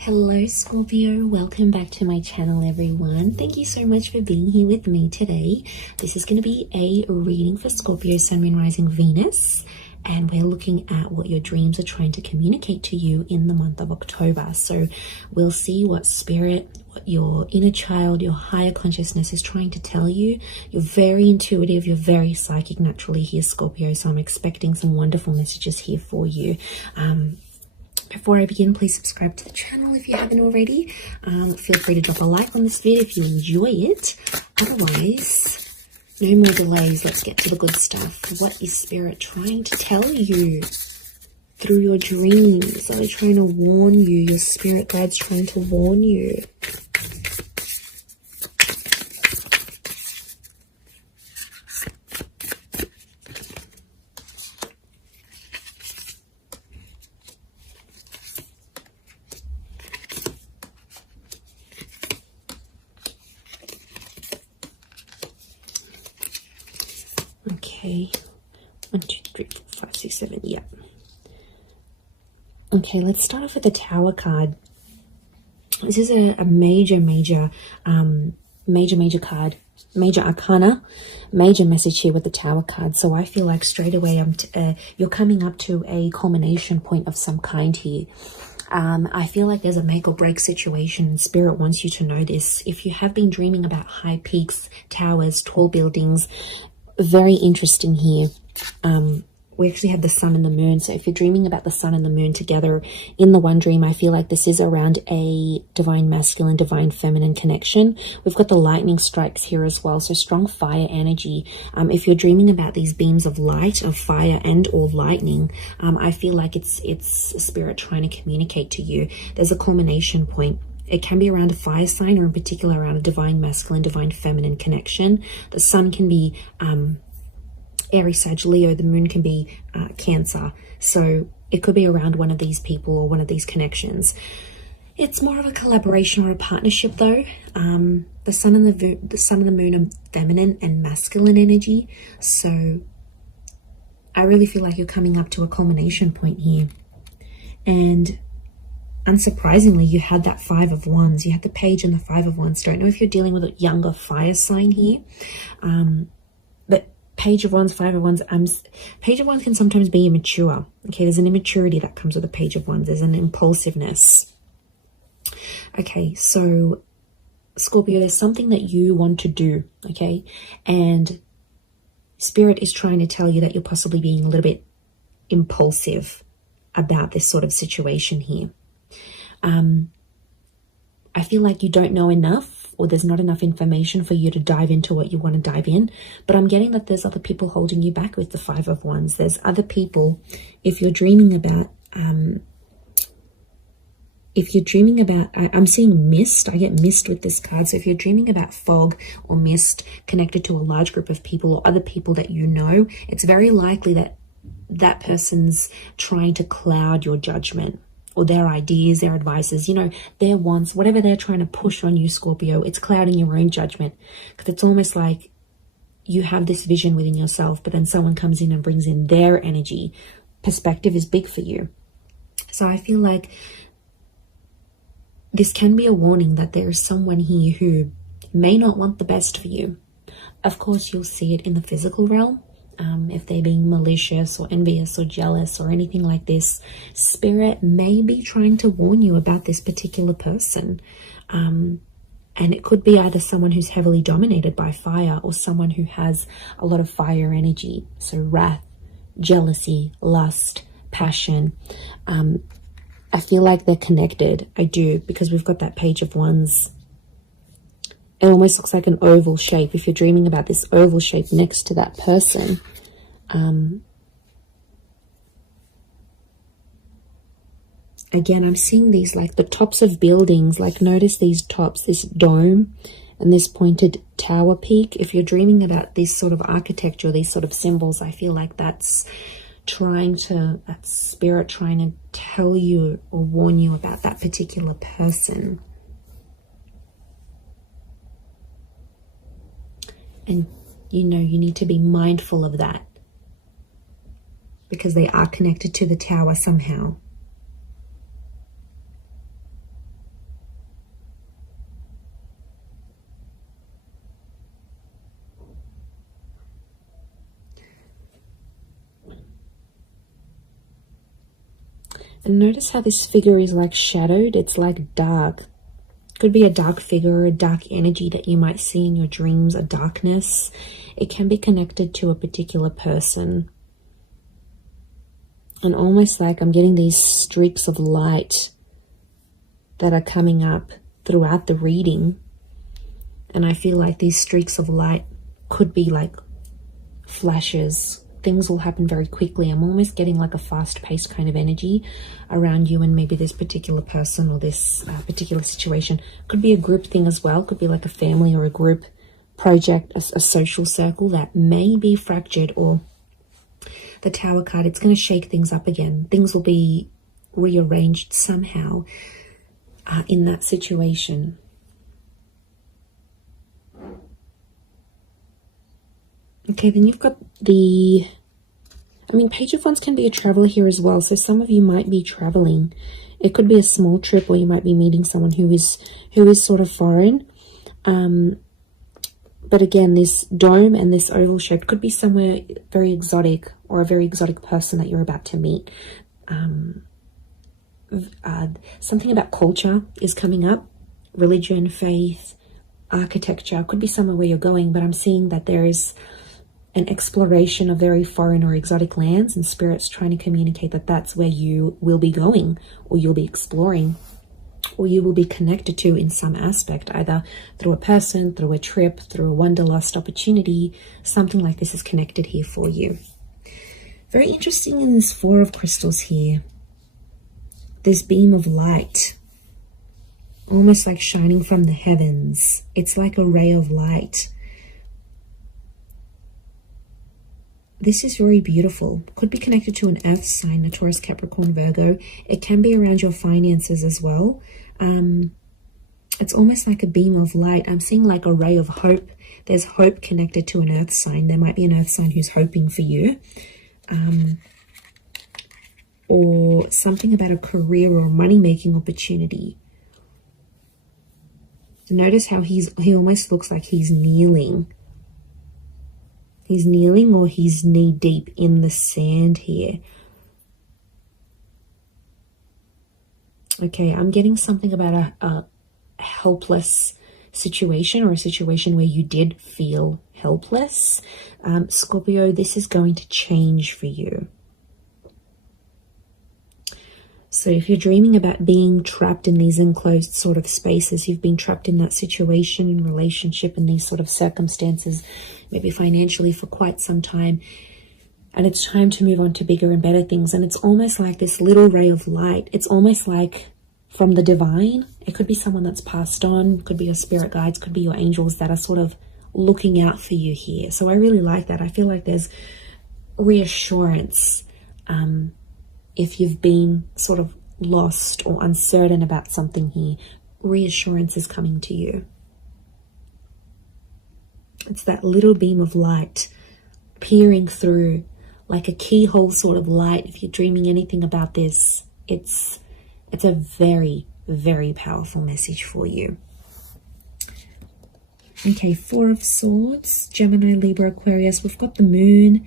Hello Scorpio, welcome back to my channel everyone. Thank you so much for being here with me today. This is going to be a reading for Scorpio, Sun, Moon, Rising, Venus, and we're looking at what your dreams are trying to communicate to you in the month of October. So we'll see what spirit, what your inner child, your higher consciousness is trying to tell you. You're very intuitive, you're very psychic naturally here, Scorpio, so I'm expecting some wonderful messages here for you. Before I begin, please subscribe to the channel if you haven't already. Feel free to drop a like on this video if you enjoy it. Otherwise, no more delays. Let's get to the good stuff. What is Spirit trying to tell you through your dreams? Are they trying to warn you? Your spirit guide's trying to warn you. Okay, 1, 2, 3, 4, 5, 6, 7, yeah. Okay, let's start off with the Tower card. This is a major card, major arcana, major message here with the Tower card. So I feel like straight away you're coming up to a culmination point of some kind here. I feel like there's a make or break situation. Spirit wants you to know this. If you have been dreaming about high peaks, towers, tall buildings, very interesting here. We actually have the sun and the moon. So if you're dreaming about the sun and the moon together in the one dream, I feel like this is around a divine masculine, divine feminine connection. We've got the lightning strikes here as well. So strong fire energy. If you're dreaming about these beams of light, of fire and or lightning, I feel like it's Spirit trying to communicate to you. There's a culmination point. It can be around a fire sign, or in particular around a divine masculine, divine feminine connection. The sun can be Aries, Sag, Leo. The moon can be Cancer. So it could be around one of these people or one of these connections. It's more of a collaboration or a partnership though. The sun and the moon are feminine and masculine energy. So I really feel like you're coming up to a culmination point here. And unsurprisingly, you had that 5 of Wands. You had the Page and the 5 of Wands. Don't know if you're dealing with a younger fire sign here. But Page of Wands, 5 of Wands. Page of Wands can sometimes be immature. Okay, there's an immaturity that comes with a Page of Wands. There's an impulsiveness. Okay, so Scorpio, there's something that you want to do. Okay, and Spirit is trying to tell you that you're possibly being a little bit impulsive about this sort of situation here. I feel like you don't know enough, or there's not enough information for you to dive into what you want to dive in. But I'm getting that there's other people holding you back with the 5 of Wands. There's other people. If you're dreaming about, I'm seeing mist. I get mist with this card. So if you're dreaming about fog or mist connected to a large group of people or other people that you know, it's very likely that that person's trying to cloud your judgment, or their ideas, their advices, you know, their wants, whatever they're trying to push on you, Scorpio, it's clouding your own judgment. Because it's almost like you have this vision within yourself, but then someone comes in and brings in their energy. Perspective is big for you. So I feel like this can be a warning that there is someone here who may not want the best for you. Of course, you'll see it in the physical realm. If they're being malicious or envious or jealous or anything like this, Spirit may be trying to warn you about this particular person. And it could be either someone who's heavily dominated by fire or someone who has a lot of fire energy. So wrath, jealousy, lust, passion. I feel like they're connected. I do, because we've got that Page of Wands. It almost looks like an oval shape. If you're dreaming about this oval shape next to that person, again, I'm seeing these like the tops of buildings. Like notice these tops, this dome and this pointed tower peak. If you're dreaming about this sort of architecture, these sort of symbols, I feel like that's Spirit trying to tell you or warn you about that particular person. And, you know, you need to be mindful of that because they are connected to the tower somehow. And notice how this figure is like shadowed. It's like dark. Could be a dark figure or a dark energy that you might see in your dreams, a darkness. It can be connected to a particular person. And almost like I'm getting these streaks of light that are coming up throughout the reading. And I feel like these streaks of light could be like flashes. Things will happen very quickly. I'm almost getting like a fast-paced kind of energy around you and maybe this particular person or this particular situation. Could be a group thing as well. Could be like a family or a group project, a social circle that may be fractured. Or the Tower card, it's going to shake things up again. Things will be rearranged somehow in that situation. Okay, then you've got the, Page of Wands can be a traveler here as well. So some of you might be traveling. It could be a small trip, or you might be meeting someone who is sort of foreign. But again, this dome and this oval shape could be somewhere very exotic, or a very exotic person that you're about to meet. Something about culture is coming up. Religion, faith, architecture. Could be somewhere where you're going, but I'm seeing that there is an exploration of very foreign or exotic lands, and Spirit's trying to communicate that that's where you will be going, or you'll be exploring, or you will be connected to in some aspect, either through a person, through a trip, through a wanderlust opportunity. Something like this is connected here for you. Very interesting in this Four of Crystals here. This beam of light, almost like shining from the heavens. It's like a ray of light. This is very beautiful. Could be connected to an earth sign, a Taurus, Capricorn, Virgo. It can be around your finances as well. It's almost like a beam of light. I'm seeing like a ray of hope. There's hope connected to an earth sign. There might be an earth sign who's hoping for you. Or something about a career or money-making opportunity. Notice how he almost looks like he's kneeling. He's kneeling, or he's knee deep in the sand here. Okay, I'm getting something about a helpless situation, or a situation where you did feel helpless. Scorpio, this is going to change for you. So if you're dreaming about being trapped in these enclosed sort of spaces, you've been trapped in that situation, in relationship, in these sort of circumstances, maybe financially for quite some time, and it's time to move on to bigger and better things. And it's almost like this little ray of light. It's almost like from the divine. It could be someone that's passed on, could be your spirit guides, could be your angels that are sort of looking out for you here. So I really like that. I feel like there's reassurance. If you've been sort of lost or uncertain about something here, reassurance is coming to you. It's that little beam of light peering through, like a keyhole sort of light. If you're dreaming anything about this, it's a very, very powerful message for you. Okay, Four of Swords, Gemini, Libra, Aquarius. We've got the moon.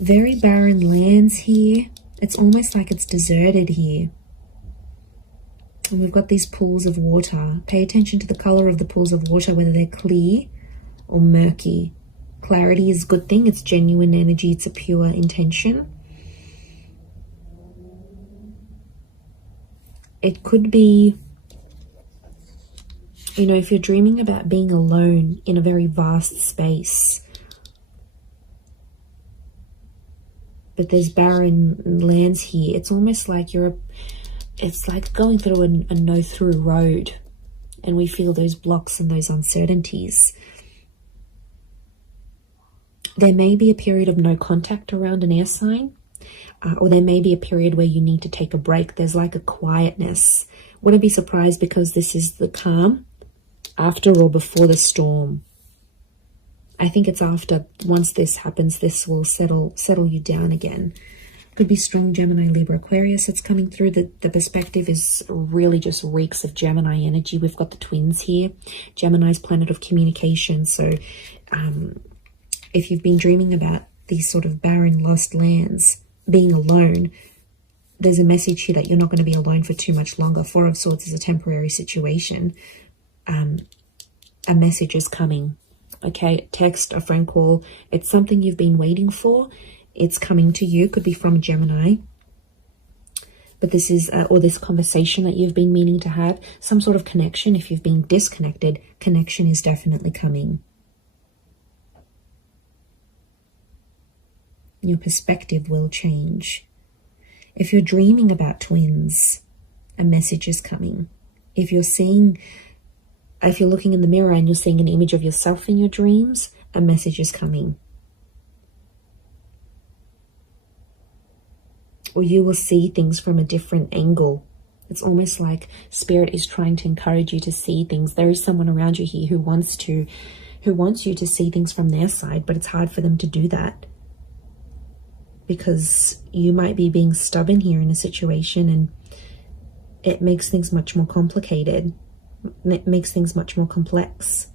Very barren lands here. It's almost like it's deserted here. And we've got these pools of water. Pay attention to the color of the pools of water, whether they're clear or murky. Clarity is a good thing. It's genuine energy. It's a pure intention. It could be, you know, if you're dreaming about being alone in a very vast space, but there's barren lands here, it's almost like it's like going through a no-through road, and we feel those blocks and those uncertainties. There may be a period of no contact around an air sign, or there may be a period where you need to take a break. There's like a quietness. Wouldn't be surprised, because this is the calm after or before the storm. I think it's after. Once this happens, this will settle you down again. Could be strong Gemini, Libra, Aquarius. It's coming through. The perspective is really just reeks of Gemini energy. We've got the twins here. Gemini's planet of communication. So if you've been dreaming about these sort of barren, lost lands, being alone, there's a message here that you're not going to be alone for too much longer. Four of Swords is a temporary situation. A message is coming. Okay, text, a phone call. It's something you've been waiting for. It's coming to you. Could be from Gemini. But this is, or this conversation that you've been meaning to have. Some sort of connection. If you've been disconnected, connection is definitely coming. Your perspective will change. If you're dreaming about twins, a message is coming. If you're looking in the mirror and you're seeing an image of yourself in your dreams, a message is coming. Or you will see things from a different angle. It's almost like Spirit is trying to encourage you to see things. There is someone around you here who wants you to see things from their side, but it's hard for them to do that. Because you might be being stubborn here in a situation, and it makes things much more complicated. It makes things much more complex.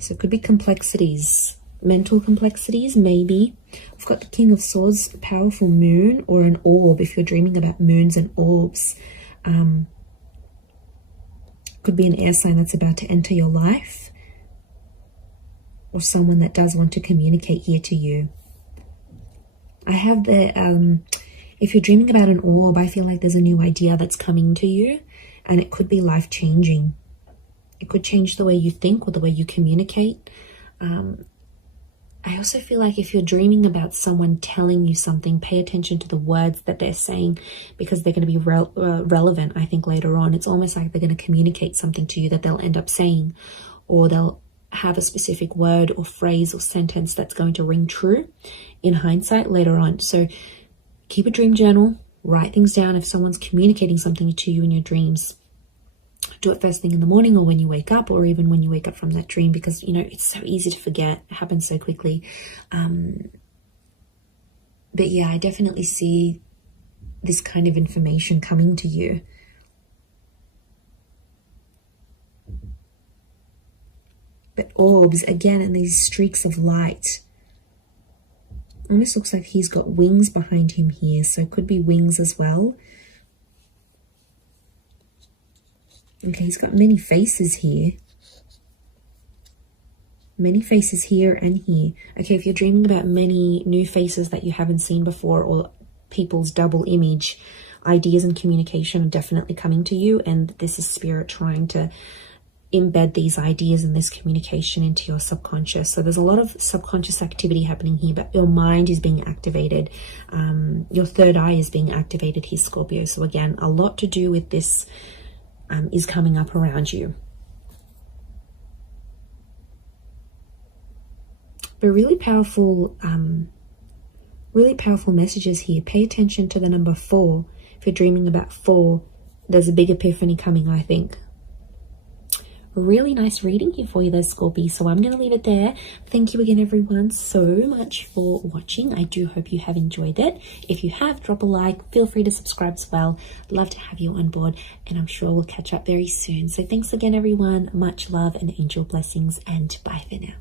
So it could be complexities, mental complexities, maybe. We've got the King of Swords, a powerful moon or an orb, if you're dreaming about moons and orbs. Could be an air sign that's about to enter your life, or someone that does want to communicate here to you. I have the, if you're dreaming about an orb, I feel like there's a new idea that's coming to you, and it could be life-changing. It could change the way you think or the way you communicate. I also feel like if you're dreaming about someone telling you something, pay attention to the words that they're saying, because they're going to be relevant, I think, later on. It's almost like they're going to communicate something to you that they'll end up saying, or they'll have a specific word or phrase or sentence that's going to ring true in hindsight later on. So keep a dream journal, write things down. If someone's communicating something to you in your dreams, do it first thing in the morning, or when you wake up, or even when you wake up from that dream, because, you know, it's so easy to forget. It happens so quickly. But yeah, I definitely see this kind of information coming to you. But orbs, again, and these streaks of light. Almost looks like he's got wings behind him here, so it could be wings as well. Okay, he's got many faces here. Many faces here and here. Okay, if you're dreaming about many new faces that you haven't seen before, or people's double image, ideas and communication are definitely coming to you, and this is Spirit trying to embed these ideas and this communication into your subconscious. So there's a lot of subconscious activity happening here, but your mind is being activated. Your third eye is being activated here, Scorpio. So again, a lot to do with this is coming up around you. But really powerful messages here. Pay attention to the number 4. If you're dreaming about 4, there's a big epiphany coming, I think. Really nice reading here for you, those Scorpios. So I'm going to leave it there. Thank you again, everyone, so much for watching. I do hope you have enjoyed it. If you have, drop a like. Feel free to subscribe as well. Love to have you on board, and I'm sure we'll catch up very soon. So thanks again, everyone. Much love and angel blessings, and bye for now.